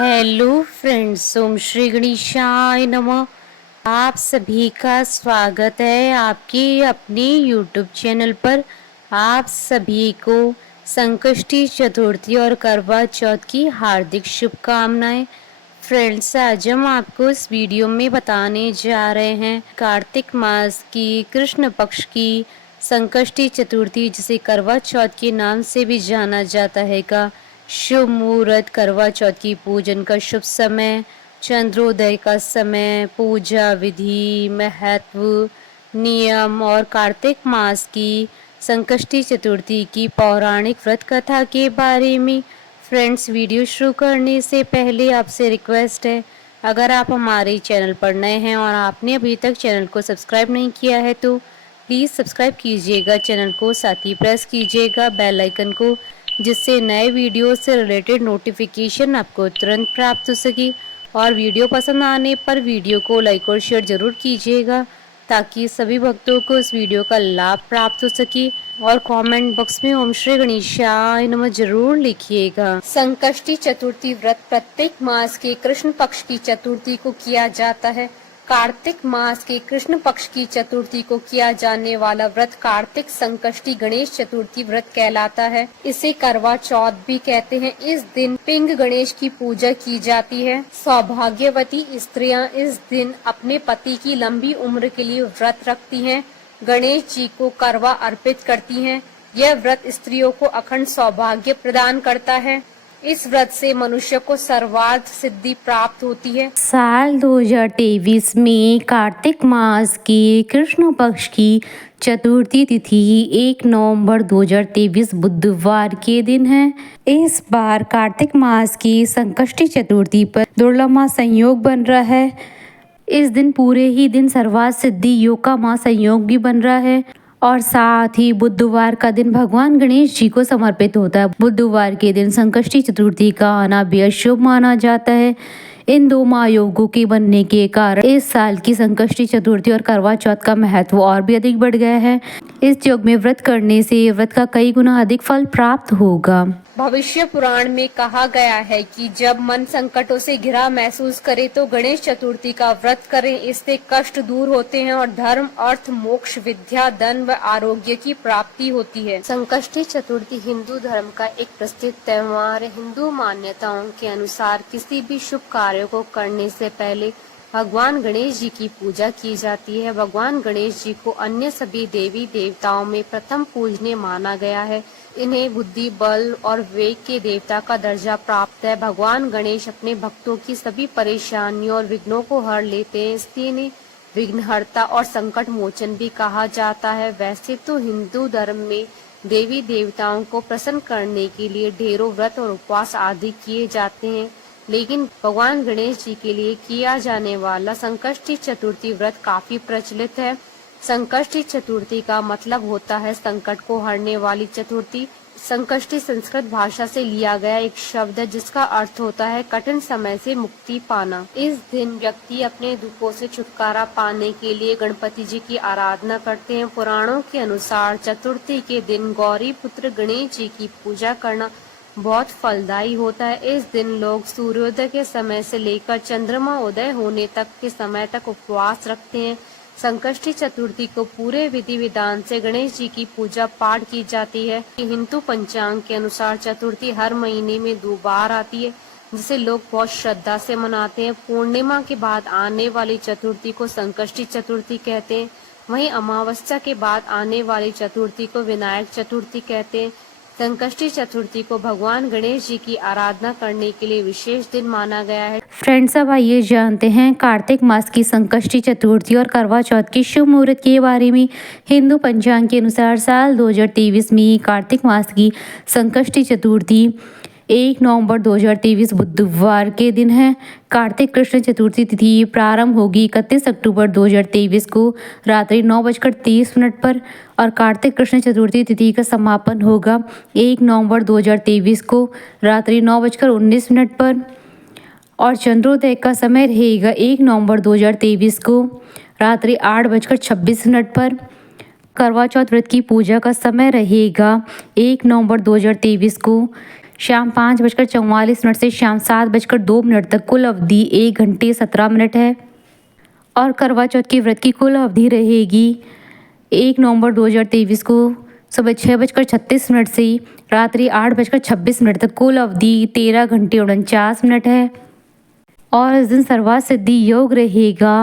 Hello friends, ओम श्री गणेशाय नमः। आप सभी का स्वागत है आपके अपने यूट्यूब चैनल पर। आप सभी को संकष्टी चतुर्थी और करवा चौथ की हार्दिक शुभकामनाएं। फ्रेंड्स, आज हम आपको इस वीडियो में बताने जा रहे हैं कार्तिक मास की कृष्ण पक्ष की संकष्टी चतुर्थी, जिसे करवा चौथ के नाम से भी जाना जाता है, का शुभ मुहूर्त, करवा चौथ की पूजन का शुभ समय, चंद्रोदय का समय, पूजा विधि, महत्व, नियम और कार्तिक मास की संकष्टी चतुर्थी की पौराणिक व्रत कथा के बारे में। फ्रेंड्स, वीडियो शुरू करने से पहले आपसे रिक्वेस्ट है, अगर आप हमारे चैनल पर नए हैं और आपने अभी तक चैनल को सब्सक्राइब नहीं किया है तो प्लीज़ सब्सक्राइब कीजिएगा चैनल को, साथ ही प्रेस कीजिएगा बेल आइकन को, जिससे नए वीडियो से रिलेटेड नोटिफिकेशन आपको तुरंत प्राप्त हो सके। और वीडियो पसंद आने पर वीडियो को लाइक और शेयर जरूर कीजिएगा, ताकि सभी भक्तों को इस वीडियो का लाभ प्राप्त हो सके। और कमेंट बॉक्स में ओम श्री गणेशाय नमः जरूर लिखिएगा। संकष्टी चतुर्थी व्रत प्रत्येक मास के कृष्ण पक्ष की चतुर्थी को किया जाता है। कार्तिक मास के कृष्ण पक्ष की चतुर्थी को किया जाने वाला व्रत कार्तिक संकष्टी गणेश चतुर्थी व्रत कहलाता है। इसे करवा चौथ भी कहते हैं। इस दिन पिंग गणेश की पूजा की जाती है। सौभाग्यवती स्त्रियां इस दिन अपने पति की लंबी उम्र के लिए व्रत रखती हैं, गणेश जी को करवा अर्पित करती हैं। यह व्रत स्त्रियों को अखंड सौभाग्य प्रदान करता है। इस व्रत से मनुष्य को सर्वार्थ सिद्धि प्राप्त होती है। साल 2023 में कार्तिक मास की कृष्ण पक्ष की चतुर्थी तिथि 1 नवंबर 2023 बुधवार के दिन है। इस बार कार्तिक मास की संकष्टी चतुर्थी पर दुर्लभ संयोग बन रहा है। इस दिन पूरे ही दिन सर्वार्थ सिद्धि योग का महासंयोग भी बन रहा है और साथ ही बुधवार का दिन भगवान गणेश जी को समर्पित होता है। बुधवार के दिन संकष्टी चतुर्थी का आना बेहद शुभ माना जाता है। इन दो महायोगों के बनने के कारण इस साल की संकष्टी चतुर्थी और करवा चौथ का महत्व और भी अधिक बढ़ गया है। इस योग में व्रत करने से व्रत का कई गुना अधिक फल प्राप्त होगा। भविष्य पुराण में कहा गया है कि जब मन संकटों से घिरा महसूस करे तो गणेश चतुर्थी का व्रत करें। इससे कष्ट दूर होते हैं और धर्म, अर्थ, मोक्ष, विद्या, धन व आरोग्य की प्राप्ति होती है। संकष्टी चतुर्थी हिंदू धर्म का एक प्रसिद्ध त्योहार है। हिंदू मान्यताओं के अनुसार किसी भी शुभ कार्य को करने से पहले भगवान गणेश जी की पूजा की जाती है। भगवान गणेश जी को अन्य सभी देवी देवताओं में प्रथम पूजनीय माना गया है। इन्हें बुद्धि, बल और विवेक के देवता का दर्जा प्राप्त है। भगवान गणेश अपने भक्तों की सभी परेशानियों और विघ्नों को हर लेते हैं, इसलिए इन्हें विघ्नहर्ता और संकट मोचन भी कहा जाता है। वैसे तो हिंदू धर्म में देवी देवताओं को प्रसन्न करने के लिए ढेरों व्रत और उपवास आदि किए जाते हैं, लेकिन भगवान गणेश जी के लिए किया जाने वाला संकष्टी चतुर्थी व्रत काफी प्रचलित है। संकष्टी चतुर्थी का मतलब होता है संकट को हरने वाली चतुर्थी। संकष्टी संस्कृत भाषा से लिया गया एक शब्द है, जिसका अर्थ होता है कठिन समय से मुक्ति पाना। इस दिन व्यक्ति अपने दुखों से छुटकारा पाने के लिए गणपति जी की आराधना करते हैं। पुराणों के अनुसार चतुर्थी के दिन गौरी पुत्र गणेश जी की पूजा करना बहुत फलदायी होता है। इस दिन लोग सूर्योदय के समय से लेकर चंद्रमा उदय होने तक के समय तक उपवास रखते हैं। संकष्टी चतुर्थी को पूरे विधि विधान से गणेश जी की पूजा पाठ की जाती है। हिंदू पंचांग के अनुसार चतुर्थी हर महीने में 2 बार आती है, जिसे लोग बहुत श्रद्धा से मनाते हैं। पूर्णिमा के बाद आने वाली चतुर्थी को संकष्टी चतुर्थी कहते हैं। वहीं अमावस्या के बाद आने वाली चतुर्थी को विनायक चतुर्थी कहते हैं। संकष्टी चतुर्थी को भगवान गणेश जी की आराधना करने के लिए विशेष दिन माना गया है। फ्रेंड्स, अब आइए जानते हैं कार्तिक मास की संकष्टी चतुर्थी और करवा चौथ की शुभ मुहूर्त के बारे में। हिंदू पंचांग के अनुसार साल 2023 में कार्तिक मास की संकष्टी चतुर्थी 1 नवंबर 2023 बुधवार के दिन है। कार्तिक कृष्ण चतुर्थी तिथि प्रारंभ होगी 31 अक्टूबर 2023 को रात्रि 9:30 पर और कार्तिक कृष्ण चतुर्थी तिथि का समापन होगा 1 नवंबर 2023 को रात्रि 9:19 पर और चंद्रोदय का समय रहेगा 1 नवंबर 2023 को रात्रि 8:26 पर। करवा चौथ व्रत की पूजा का समय रहेगा 1 नवंबर 2023 को शाम 5:44 से शाम 7:02 तक कुल अवधि 1 घंटे 17 मिनट है। और करवा चौथ के व्रत की कुल अवधि रहेगी 1 नवंबर 2023 को सुबह 6:36 से रात्रि 8:26 तक। कुल अवधि 13 घंटे 49 मिनट है। और इस दिन सर्वार्थ सिद्धि योग रहेगा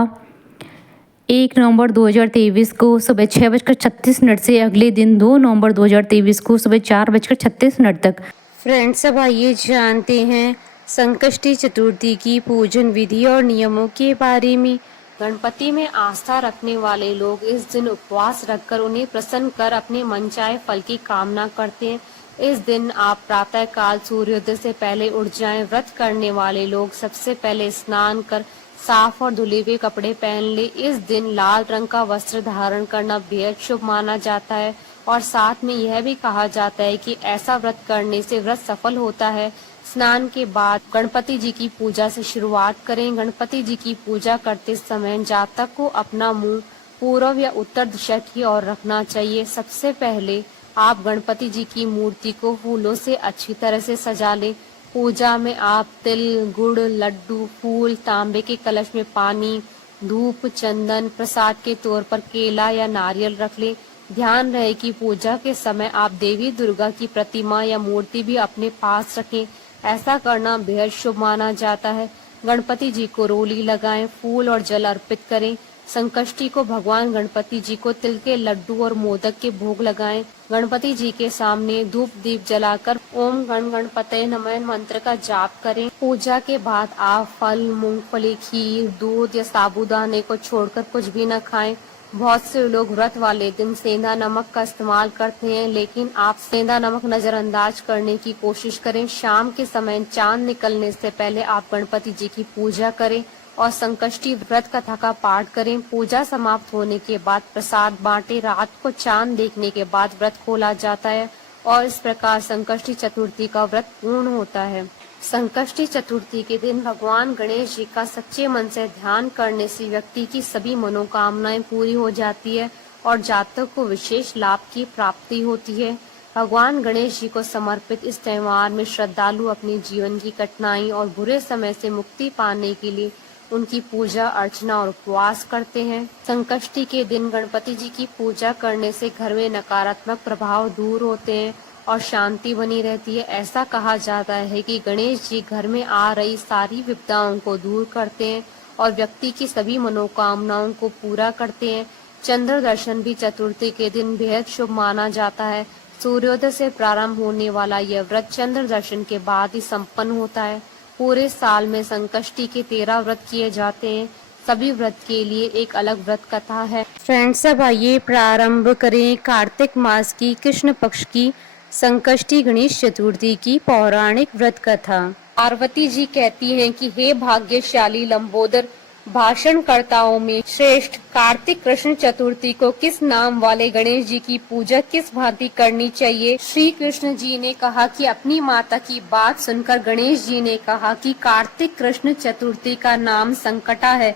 1 नवंबर 2023 को सुबह 6:36 से अगले दिन 2 नवंबर 2023 को सुबह 4:36 तक। फ्रेंड्स, अब आइए जानते हैं संकष्टी चतुर्थी की पूजन विधि और नियमों के बारे में। गणपति में आस्था रखने वाले लोग इस दिन उपवास रखकर उन्हें प्रसन्न कर अपने मनचाहे फल की कामना करते हैं। इस दिन आप प्रातः काल सूर्योदय से पहले उठ जाएं। व्रत करने वाले लोग सबसे पहले स्नान कर साफ और धुले हुए कपड़े पहन ले। इस दिन लाल रंग का वस्त्र धारण करना बेहद शुभ माना जाता है और साथ में यह भी कहा जाता है कि ऐसा व्रत करने से व्रत सफल होता है। स्नान के बाद गणपति जी की पूजा से शुरुआत करें। गणपति जी की पूजा करते समय जातक को अपना मुंह पूर्व या उत्तर दिशा की ओर रखना चाहिए। सबसे पहले आप गणपति जी की मूर्ति को फूलों से अच्छी तरह से सजा लें। पूजा में आप तिल, गुड़, लड्डू, फूल, तांबे के कलश में पानी, धूप, चंदन, प्रसाद के तौर पर केला या नारियल रख लें। ध्यान रहे कि पूजा के समय आप देवी दुर्गा की प्रतिमा या मूर्ति भी अपने पास रखें। ऐसा करना बेहद शुभ माना जाता है। गणपति जी को रोली लगाएं, फूल और जल अर्पित करें। संकष्टी को भगवान गणपति जी को तिल के लड्डू और मोदक के भोग लगाएं। गणपति जी के सामने धूप दीप जलाकर ओम गण गणपतये नमः मंत्र का जाप करें। पूजा के बाद आप फल, मूंगफली, खीर, दूध या साबूदाने को छोड़कर कुछ भी न खाएं। बहुत से लोग व्रत वाले दिन सेंधा नमक का इस्तेमाल करते हैं, लेकिन आप सेंधा नमक नजरअंदाज करने की कोशिश करें। शाम के समय चांद निकलने से पहले आप गणपति जी की पूजा करें और संकष्टी व्रत कथा का पाठ करें। पूजा समाप्त होने के बाद प्रसाद बांटे। रात को चांद देखने के बाद व्रत खोला जाता है और इस प्रकार संकष्टी चतुर्थी का व्रत पूर्ण होता है। संकष्टी चतुर्थी के दिन भगवान गणेश जी का सच्चे मन से ध्यान करने से व्यक्ति की सभी मनोकामनाएं पूरी हो जाती है और जातक को विशेष लाभ की प्राप्ति होती है। भगवान गणेश जी को समर्पित इस त्योहार में श्रद्धालु अपने जीवन की कठिनाई और बुरे समय से मुक्ति पाने के लिए उनकी पूजा अर्चना और उपवास करते हैं। संकष्टी के दिन गणपति जी की पूजा करने से घर में नकारात्मक प्रभाव दूर होते हैं और शांति बनी रहती है। ऐसा कहा जाता है कि गणेश जी घर में आ रही सारी विपदाओं को दूर करते हैं और व्यक्ति की सभी मनोकामनाओं को पूरा करते हैं। चंद्र दर्शन भी चतुर्थी के दिन बेहद शुभ माना जाता है। सूर्योदय से प्रारंभ होने वाला यह व्रत चंद्र दर्शन के बाद ही संपन्न होता है। पूरे साल में संकष्टी के 13 व्रत किए जाते हैं। सभी व्रत के लिए एक अलग व्रत कथा है। फ्रेंड्स, अब आइए प्रारंभ करें कार्तिक मास की कृष्ण पक्ष की संकष्टी गणेश चतुर्थी की पौराणिक व्रत कथा। पार्वती जी कहती हैं कि हे भाग्यशाली लंबोदर, भाषणकर्ताओं में श्रेष्ठ कार्तिक कृष्ण चतुर्थी को किस नाम वाले गणेश जी की पूजा किस भांति करनी चाहिए। श्री कृष्ण जी ने कहा कि अपनी माता की बात सुनकर गणेश जी ने कहा कि कार्तिक कृष्ण चतुर्थी का नाम संकटा है।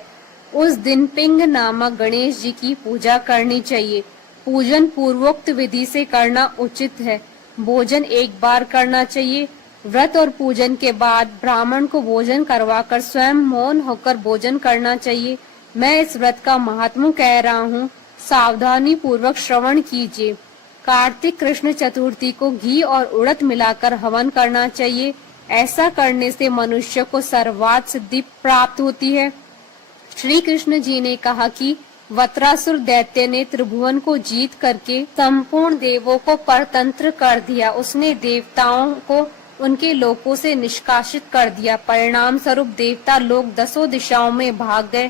उस दिन पिंग नामक गणेश जी की पूजा करनी चाहिए। पूजन पूर्वोक्त विधि से करना उचित है। भोजन एक बार करना चाहिए। व्रत और पूजन के बाद ब्राह्मण को भोजन करवाकर स्वयं मौन होकर भोजन करना चाहिए। मैं इस व्रत का महात्म्य कह रहा हूँ, सावधानी पूर्वक श्रवण कीजिए। कार्तिक कृष्ण चतुर्थी को घी और उड़द मिलाकर हवन करना चाहिए। ऐसा करने से मनुष्य को सर्वार्थ सिद्धि प्राप्त होती है। श्री कृष्ण जी ने कहा कि वत्रासुर दैत्य ने त्रिभुवन को जीत करके संपूर्ण देवों को परतंत्र कर दिया। उसने देवताओं को उनके लोकों से निष्कासित कर दिया। परिणाम स्वरूप देवता लोग 10 दिशाओं में भाग गए।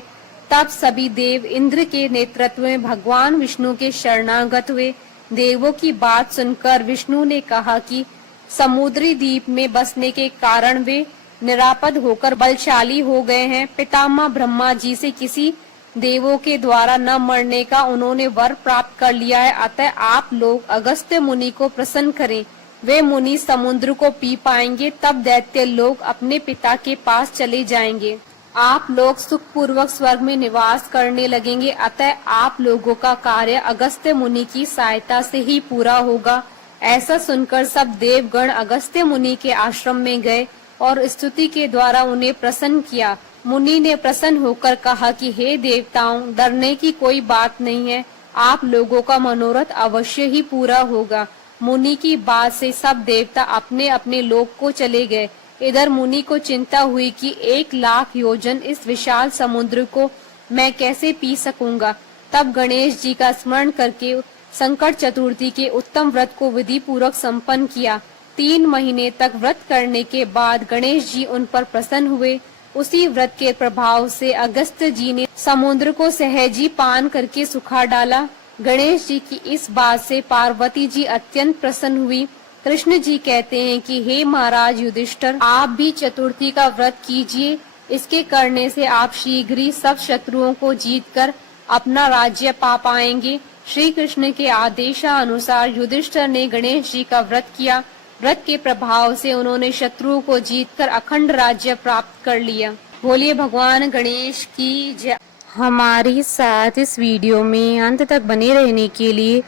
तब सभी देव इंद्र के नेतृत्व में भगवान विष्णु के शरणागत हुए। देवों की बात सुनकर विष्णु ने कहा कि समुद्री द्वीप में बसने के कारण वे निरापद होकर बलशाली हो गए हैं। पितामह ब्रह्मा जी से किसी देवों के द्वारा न मरने का उन्होंने वर प्राप्त कर लिया है। अतः आप लोग अगस्त्य मुनि को प्रसन्न करें। वे मुनि समुद्र को पी पाएंगे, तब दैत्य लोग अपने पिता के पास चले जाएंगे। आप लोग सुख पूर्वक स्वर्ग में निवास करने लगेंगे। अतः आप लोगों का कार्य अगस्त्य मुनि की सहायता से ही पूरा होगा। ऐसा सुनकर सब देवगण अगस्त्य मुनि के आश्रम में गए और स्तुति के द्वारा उन्हें प्रसन्न किया। मुनि ने प्रसन्न होकर कहा कि हे देवताओं, डरने की कोई बात नहीं है, आप लोगों का मनोरथ अवश्य ही पूरा होगा। मुनि की बात से सब देवता अपने अपने लोक को चले गए। इधर मुनि को चिंता हुई कि 1,00,000 योजन इस विशाल समुद्र को मैं कैसे पी सकूंगा। तब गणेश जी का स्मरण करके संकट चतुर्थी के उत्तम व्रत को विधि पूर्वक संपन्न किया। 3 महीने तक व्रत करने के बाद गणेश जी उन पर प्रसन्न हुए। उसी व्रत के प्रभाव से अगस्त्य जी ने समुद्र को सहजी पान करके सुखा डाला। गणेश जी की इस बात से पार्वती जी अत्यंत प्रसन्न हुई। कृष्ण जी कहते हैं कि हे महाराज युधिष्ठिर, आप भी चतुर्थी का व्रत कीजिए। इसके करने से आप शीघ्र ही सब शत्रुओं को जीतकर अपना राज्य पा पाएंगे। श्री कृष्ण के आदेशानुसार युधिष्ठिर ने गणेश जी का व्रत किया। व्रत के प्रभाव से उन्होंने शत्रुओं को जीतकर अखंड राज्य प्राप्त कर लिया। बोलिए भगवान गणेश की जय। हमारे साथ इस वीडियो में अंत तक बने रहने के लिए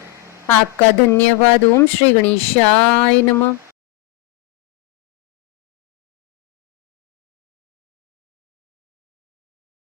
आपका धन्यवाद। ओम श्री गणेशाय नमः।